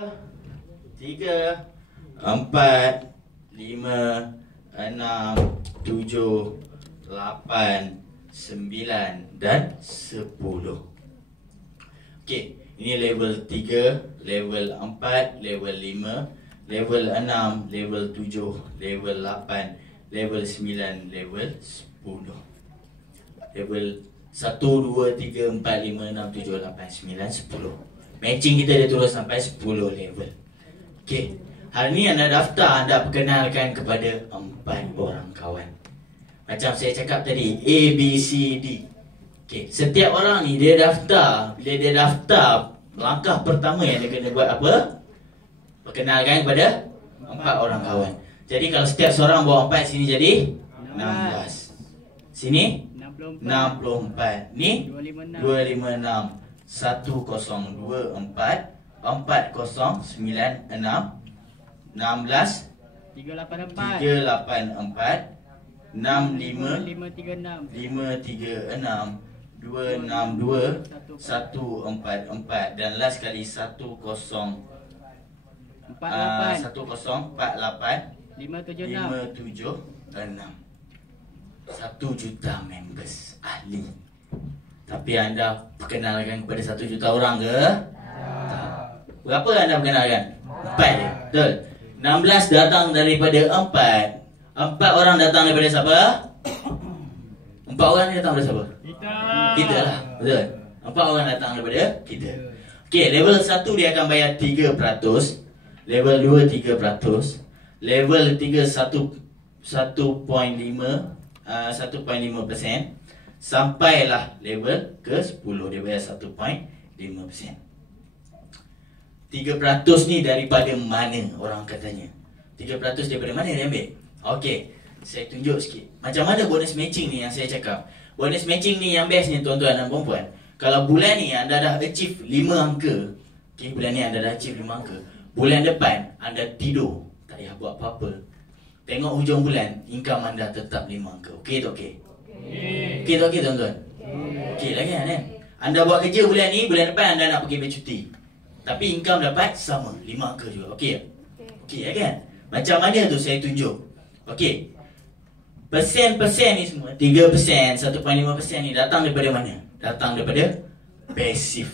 3, 4, 5, 6, 7, 8, 9 dan 10. Okey, ini level 3, level 4, level 5, level 6, level 7, level 8, level 9, level 10. Level 1, 2, 3, 4, 5, 6, 7, 8, 9, 10. Matching kita dia turun sampai 10 level. Okey, hari ni anda daftar, anda perkenalkan kepada 4 orang kawan. Macam saya cakap tadi, A, B, C, D. Okey, setiap orang ni dia daftar. Bila dia daftar, langkah pertama yang dia kena buat apa? Perkenalkan kepada 4 orang kawan. Jadi kalau setiap seorang bawa 4, sini jadi 16. Sini 64. Ni 256. 1024 4096 16 384 384 65 536 262 144 dan last kali 1048 576 1 juta members ahli. Tapi anda perkenalkan kepada 1 juta orang ke? Tak. Berapa anda perkenalkan? 4 je. Betul. 16 datang daripada 4. 4 orang datang daripada siapa? 4 orang ni datang daripada siapa? Kita lah. Betul. 4 orang datang daripada kita. Okey, level 1 dia akan bayar 3%. Level 2 3%. Level 3 1.5%. Sampailah level ke 10 dia bayar 1.5%. 3% ni daripada mana orang katanya? 3% daripada mana dia ambil? Okey, saya tunjuk sikit. Macam mana bonus matching ni yang saya cakap? Bonus matching ni yang best ni tuan-tuan dan puan-puan. Kalau bulan ni anda dah achieve 5 angka. Okey, bulan ni anda dah achieve 5 angka. Bulan depan anda tidur, tak payah buat apa-apa. Tengok hujung bulan, income anda tetap 5 angka. Okey tak okey? Okey tak okey tuan-tuan? Okey lagi kan? Anda buat kerja bulan ni, bulan depan anda nak pergi bercuti. Tapi income dapat sama, 5 angka juga. Okey tak? Okey kan? Macam mana tu saya tunjuk. Okey. Persen-persen ni semua, 3%, 1.5% ni datang daripada mana? Datang daripada passive.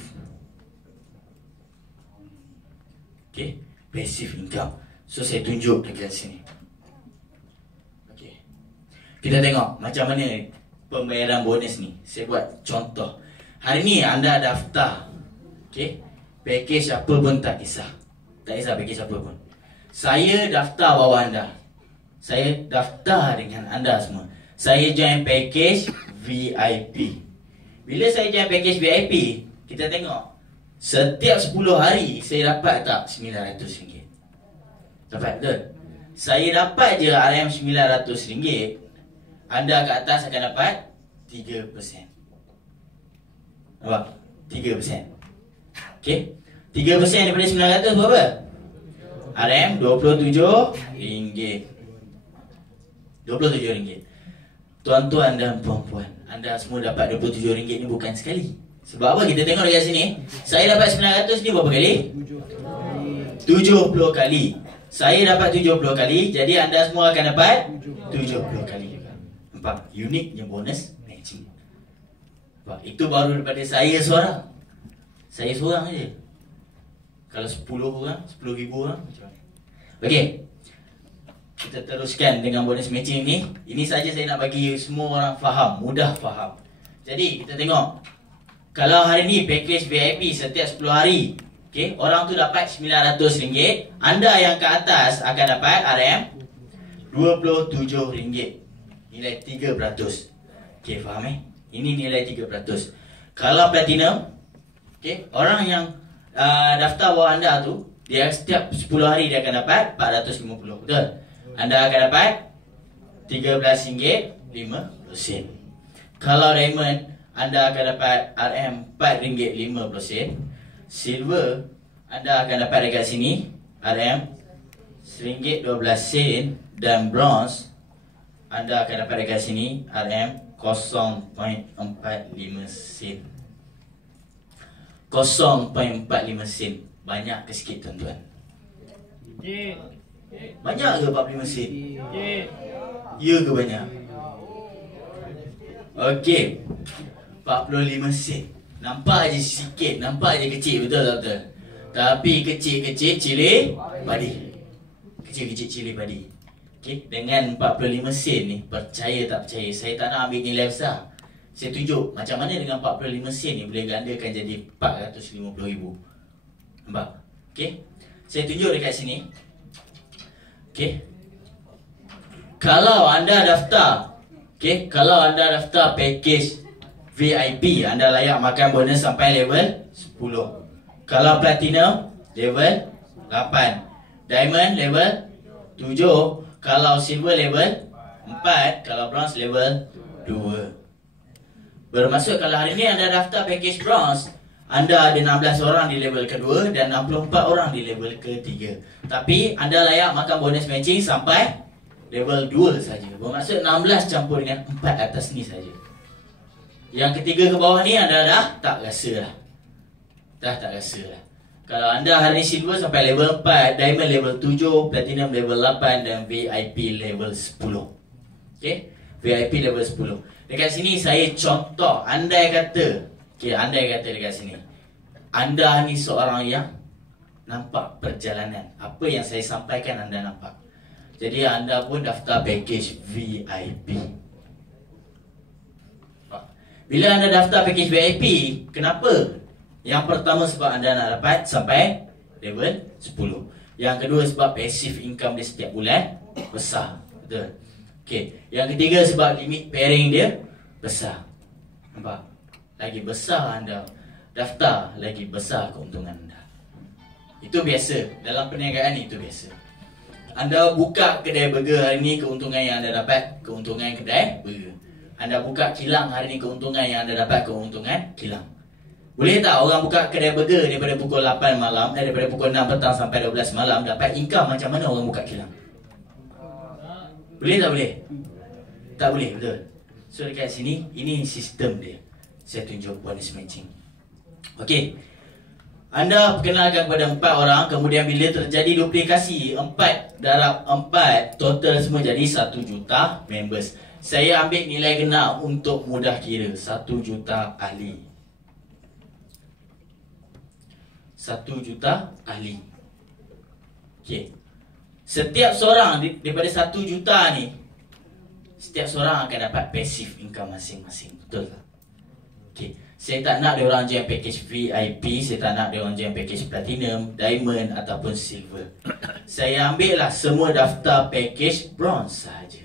Okey, passive income. So saya tunjuk dekat sini. Okey. Kita tengok macam mana pembayaran bonus ni. Saya buat contoh. Hari ni anda daftar. Okey. Package apa pun tak kisah. Tak kisah package apa pun. Saya daftar bawah anda. Saya daftar dengan anda semua. Saya join package VIP. Bila saya join package VIP, kita tengok setiap 10 hari saya dapat tak RM900. Dapat betul? Saya dapat je RM RM900. Anda kat atas akan dapat 3%. Nampak? 3%. Okey. 3% daripada RM900 berapa? RM27. RM27. Tuan-tuan dan puan-puan, anda semua dapat RM27 ni bukan sekali. Sebab apa? Kita tengok dekat sini. Saya dapat RM900 ni berapa kali? 70 kali. Saya dapat 70 kali. Jadi anda semua akan dapat 70 kali juga. Nampak? Uniknya bonus matching. Nampak? Itu baru daripada saya seorang. Saya seorang je. Kalau 10 orang, 10,000 orang macam mana? Okey. Kita teruskan dengan bonus matching ni. Ini saja saya nak bagi semua orang faham, mudah faham. Jadi kita tengok. Kalau hari ni package VIP setiap 10 hari, okey, orang tu dapat RM900. Anda yang ke atas akan dapat RM27. Nilai 3%. Okey, faham Ini nilai 3%. Kalau platinum, okey, orang yang daftar bawah anda tu, dia setiap 10 hari dia akan dapat RM450. Betul? Anda akan dapat RM13.50. Kalau diamond, anda akan dapat RM4.50. Silver, anda akan dapat dekat sini RM1.12. Dan bronze, anda akan dapat dekat sini RM0.45 sen. 0.45 sen. Banyak ke sikit tuan-tuan? Sikit. Banyak ke 45 sen? Sikit. Ya ke banyak? Okey, 45 sen. Nampak je sikit, nampak je kecil, betul tak betul? Tapi kecil-kecil cili padi. Kecil-kecil cili padi. Okey, dengan 45 sen ni, percaya tak percaya, saya tak nak ambil nilai besar. Saya tunjuk macam mana dengan 45 sen ni boleh gandakan jadi 450,000. Nampak? Okey. Saya tunjuk dekat sini. Okey. Kalau anda daftar, okey, kalau anda daftar package VIP, anda layak makan bonus sampai level 10. Kalau platinum level 8. Diamond level 7. Kalau silver level 4. Kalau bronze level 2. Bermaksud kalau hari ni anda daftar package bronze, anda ada 16 orang di level kedua dan 64 orang di level ketiga. Tapi anda layak makan bonus matching sampai level 2 saja. Bermaksud 16 campur dengan 4 atas ni saja. Yang ketiga ke bawah ni anda dah tak rasa lah. Dah tak rasa lah. Kalau anda hari ni silver sampai level 4, diamond level 7, platinum level 8 dan VIP level 10. Okay, VIP level 10. Dekat sini saya contoh, andai kata, okay, andai kata dekat sini anda ni seorang yang nampak perjalanan, apa yang saya sampaikan anda nampak. Jadi anda pun daftar package VIP. Bila anda daftar package VIP, kenapa? Yang pertama sebab anda nak dapat sampai level 10. Yang kedua sebab passive income dia setiap bulan besar. Betul? Okey. Yang ketiga sebab limit pairing dia besar. Nampak? Lagi besar anda daftar, lagi besar keuntungan anda. Itu biasa. Dalam perniagaan itu biasa. Anda buka kedai burger hari ni, keuntungan yang anda dapat keuntungan kedai burger. Anda buka kilang hari ni, keuntungan yang anda dapat keuntungan kilang. Boleh tak orang buka kedai burger daripada pukul 8 malam, daripada pukul 6 petang sampai 12 malam dapat income macam mana orang buka kilang? Boleh tak boleh? Tak boleh, betul. So dekat sini, ini sistem dia. Saya tunjuk bonus matching. Okey. Anda perkenalkan kepada 4 orang, kemudian bila terjadi duplikasi 4 darab 4, total semua jadi 1 juta members. Saya ambil nilai genap untuk mudah kira, 1 juta ahli. 1 juta ahli. Okey. Setiap seorang daripada 1 juta ni, setiap seorang akan dapat passive income masing-masing. Betul tak? Okey. Saya tak nak dia orang join package VIP, saya tak nak dia orang join package platinum, diamond ataupun silver. Saya ambil lah semua daftar package bronze sahaja.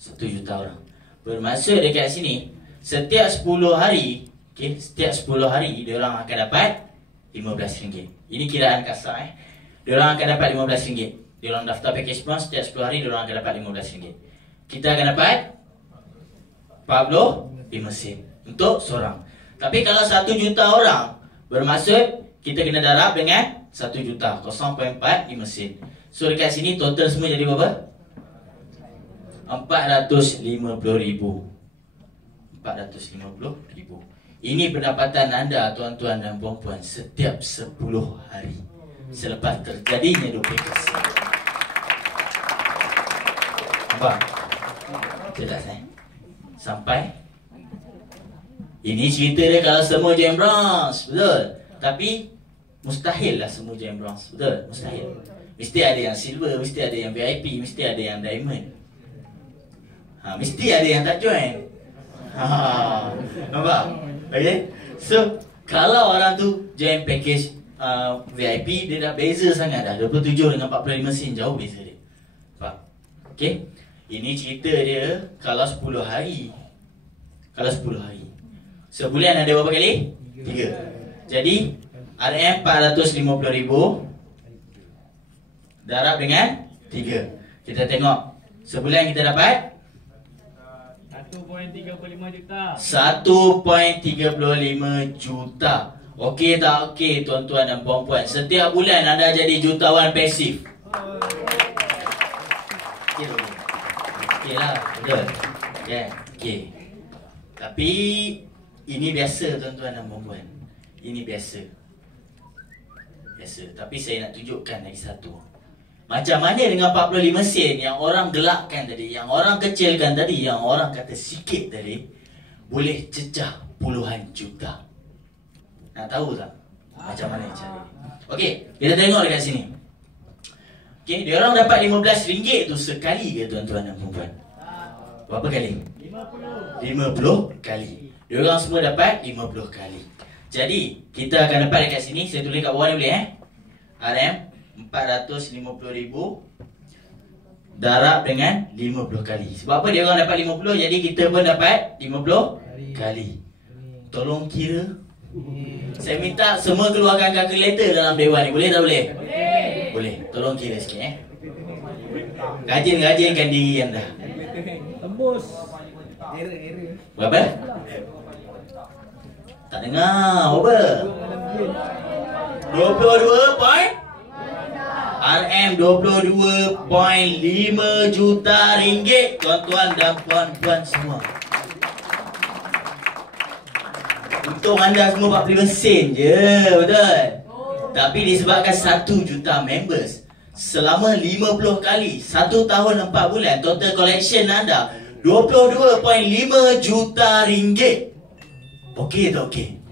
1 juta orang. Bermaksud dekat sini, setiap 10 hari, okey, setiap 10 hari dia orang akan dapat RM15. Ini kiraan kasar Dia orang akan dapat RM15. Dia orang daftar package bronze, setiap 10 hari dia orang akan dapat RM15. Kita akan dapat 45 sen untuk seorang. Tapi kalau 1 juta orang, bermaksud kita kena darab dengan 1 juta, 0.45 sen. So dekat sini total semua jadi berapa? 450,000. 450,000. Ini pendapatan anda tuan-tuan dan puan-puan setiap 10 hari selepas terjadinya duplikasi. Nampak? Jelas Sampai ini cerita dia kalau semua join bronze, betul? Tapi mustahil lah semua join bronze, betul? Mustahil. Mesti ada yang silver, mesti ada yang VIP, mesti ada yang diamond. Mesti ada yang tak join. Nampak? Okay? So, kalau orang tu join package VIP, dia dah beza sangat dah. 27 dengan 45 sen, jauh beza dia. Faham? Okay? Ini cerita dia kalau 10 hari. Kalau 10 hari. Sebulan ada berapa kali? 3. Jadi, RM 450,000 darab dengan 3. Kita tengok. Sebulan kita dapat 1.35 juta. 1.35 juta. Okey tak okey tuan-tuan dan puan-puan? Setiap bulan anda jadi jutawan pasif. Okey lah, betul. Okay. Okey. Tapi ini biasa tuan-tuan dan puan-puan. Ini biasa. biasa. Tapi saya nak tunjukkan lagi satu. Macam mana dengan 45 sen yang orang gelakkan tadi, yang orang kecilkan tadi, yang orang kata sikit tadi, boleh cecah puluhan juta. Nak tahu tak macam mana cara? Okey, kita tengok dekat sini. Okey, dia orang dapat RM15 tu sekali ke tuan-tuan dan puan-puan? Berapa kali? 50 kali. Dia orang semua dapat 50 kali. Jadi, kita akan dapat dekat sini, saya tulis kat bawah ni boleh RM 450,000 darab dengan 50 kali. Sebab apa dia orang dapat 50, jadi kita pun dapat 50 kali. Tolong kira. Saya minta semua keluarkan kalkulator dalam dewan ni. Boleh tak boleh? Boleh. Tolong kira sikit Rajin-rajinkan diri anda. Tembus. Berapa? Tak dengar. Berapa? 22 point? RM 22.5 juta ringgit, tuan-tuan dan puan-puan semua. Untung anda semua 45 sen je, betul? Tapi disebabkan 1 juta members selama 50 kali 1 tahun 4 bulan, total collection anda 22.5 juta ringgit. Okey tak okey?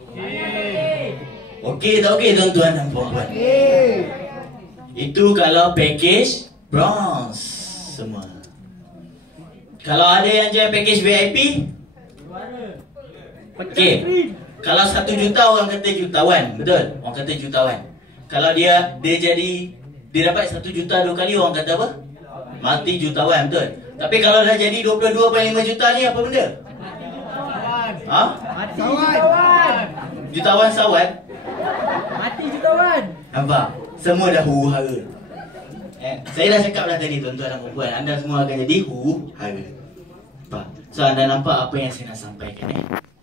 Okey tak okey tuan-tuan dan puan-puan? Itu kalau package bronze semua. Kalau ada yang jual package VIP, okey. Kalau 1 juta orang kata jutawan, betul? Orang kata jutawan. Kalau dia dapat 1 juta 2 kali, orang kata apa? Mati jutawan, betul? Tapi kalau dah jadi 22.5 juta ni apa benda? Ha? Mati jutawan. Jutawan sawan? Mati jutawan. Nampak? Semua dah huru-hara. Saya dah cakap dah tadi tuan-tuan dan puan-puan, anda semua akan jadi huru-hara. Nampak? So anda nampak apa yang saya nak sampaikan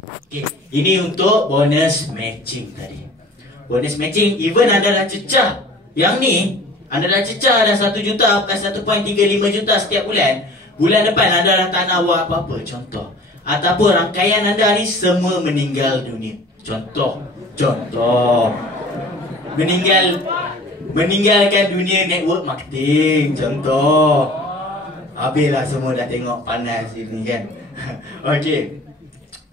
Okay. Ini untuk bonus matching tadi. Bonus matching, even anda dah cecah yang ni, anda dah cecah dah 1 juta plus 1.35 juta setiap bulan. Bulan depan anda dah tak nak buat apa-apa. Contoh, ataupun rangkaian anda ni semua meninggal dunia. Contoh meninggalkan dunia network marketing. Contoh, habislah semua dah tengok panas ini kan. Okey,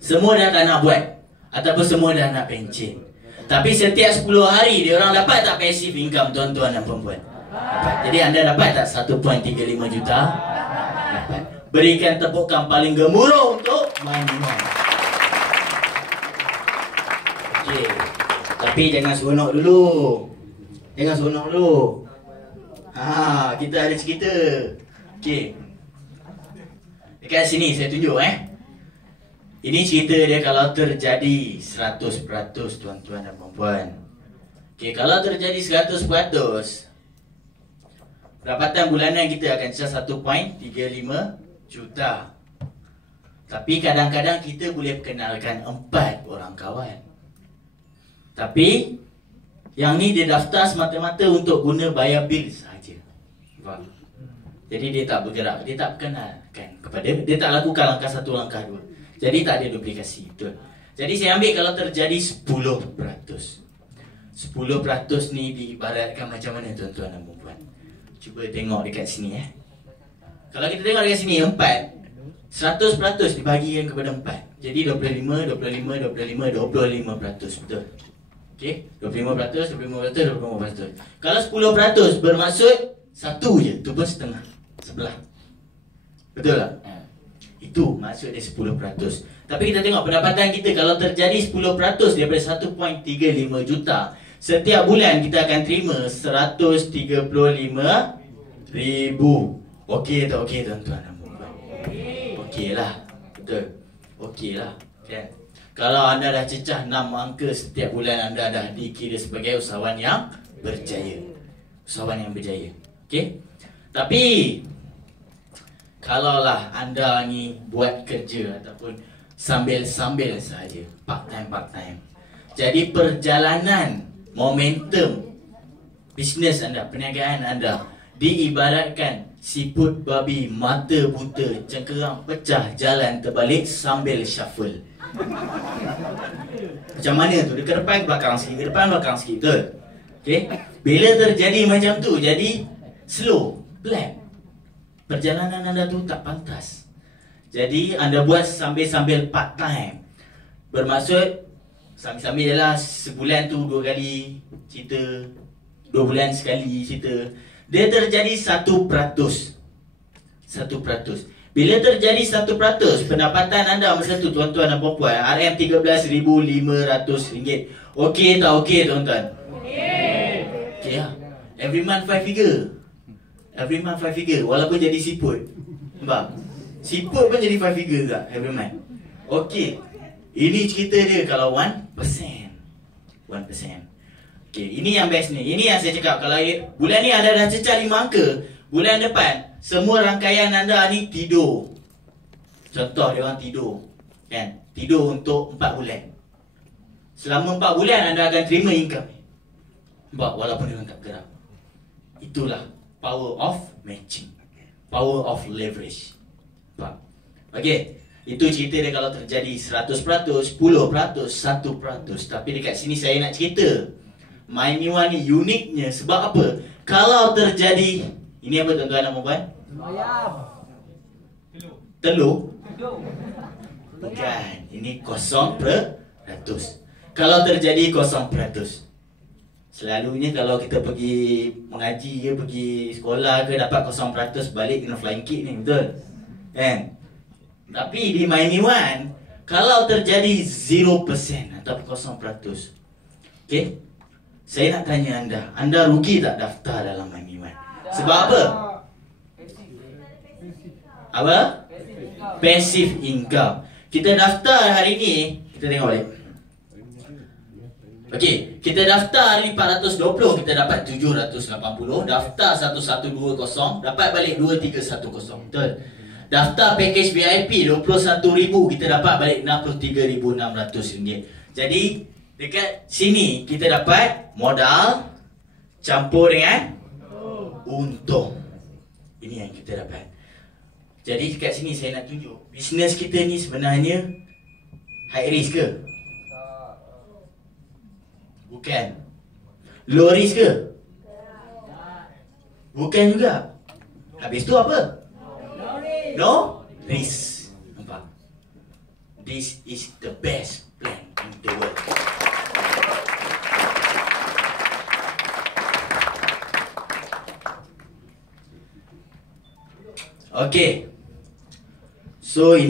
semua dah tak nak buat, ataupun semua dah nak pencen. Tapi setiap 10 hari dia orang dapat tak passive income tuan-tuan dan puan-puan? Dapat. Jadi anda dapat tak 1.35 juta? Dapat. Berikan tepukan paling gemuruh untuk Maimunah. Okey, tapi jangan seronok dulu. Jangan seronok dulu. Kita ada cerita. Okey, dekat sini saya tunjuk Ini cerita dia kalau terjadi 100% tuan-tuan dan puan-puan. Okey, kalau terjadi 100%, pendapatan bulanan kita akan cecah 1.35 juta. Tapi kadang-kadang kita boleh perkenalkan 4 orang kawan. Tapi yang ni dia daftar semata-mata untuk guna bayar bil sahaja. Jadi dia tak bergerak, dia tak perkenalkan kepada, dia tak lakukan langkah 1, langkah 2. Jadi tak ada duplikasi, betul. Jadi saya ambil kalau terjadi 10%. 10% ni diibaratkan macam mana tuan-tuan dan puan-puan? Cuba tengok dekat sini Kalau kita tengok dekat sini 4, 100% dibahagikan kepada 4. Jadi 25, 25, 25, 25%, betul. Okey, 25%, 25%, 25%. Kalau 10% bermaksud 1 je, tu pun setengah, sebelah. Betul tak? Itu maksud dia 10%. Tapi kita tengok pendapatan kita kalau terjadi 10% daripada 1.35 juta, setiap bulan kita akan terima 135,000. Okey tak okey tuan-tuan dan puan-puan? Okey lah, betul. Okey lah, kan? Kalau anda dah cecah 6 angka setiap bulan, anda dah dikira sebagai usahawan yang berjaya. Usahawan yang berjaya. Okey? Tapi kalaulah anda ni buat kerja ataupun sambil-sambil sahaja, part-time, jadi perjalanan momentum bisnes anda, perniagaan anda diibaratkan siput babi mata buta, cengkerang pecah, jalan terbalik sambil shuffle. Macam mana tu? Dekat depan, belakang sikit, ke depan, belakang sikit, betul? Okay. Bila terjadi macam tu, jadi slow, pelan. Perjalanan anda tu tak pantas. Jadi anda buat sambil-sambil part time. Bermaksud sambil-sambil je lah, sebulan tu 2 kali cerita, 2 bulan sekali cerita. Dia terjadi 1%. 1%. Bila terjadi 1%, pendapatan anda masa tu tuan-tuan dan puan-puan, RM RM13,500. Okey tak okey tuan-tuan? Okey lah. Every month 5 figure. Every month 5 figure. Walaupun jadi siput. Nampak? Siput pun jadi 5 figure tak every month. Okey. Ini cerita dia kalau 1%. 1%. Okey, ini yang best ni. Ini yang saya cakap. Kalau bulan ni anda dah cecah 5 angka, bulan depan semua rangkaian anda ni tidur. Contoh dia orang tidur. Kan? Tidur untuk 4 bulan. Selama 4 bulan anda akan terima income. Nampak? Walaupun dia orang tak gerak. Itulah power of matching. Power of leverage. Nampak? Okey. Itu cerita dia kalau terjadi 100%, 10%, 1%. Tapi dekat sini saya nak cerita My Miwan ni uniknya. Sebab apa? Kalau terjadi, ini apa tuan-tuan dan puan-puan? Ayam. Telur? Bukan. Ini 0%. Kalau terjadi 0%, selalunya kalau kita pergi mengaji ke, pergi sekolah ke, dapat 0%, balik kena flying kick ni, betul? Kan? Tapi di My Miwan, kalau terjadi 0% atau 0%, okay? Saya nak tanya anda rugi tak daftar dalam My Miwan? Sebab apa? Apa? Passive income. Kita daftar hari ni, kita tengok balik. Okey, kita daftar hari ni 420, kita dapat 780. Daftar 1120, dapat balik 2310. Betul? Daftar package VIP 21,000, kita dapat balik RM63,600. Jadi dekat sini kita dapat modal campur dengan untung. Ini yang kita dapat. Jadi dekat sini saya nak tunjuk bisnes kita ni sebenarnya high risk ke? Bukan. Low risk ke? Bukan juga. Habis tu apa? No risk. Nampak? This is the best plan in the world. Okay. So ini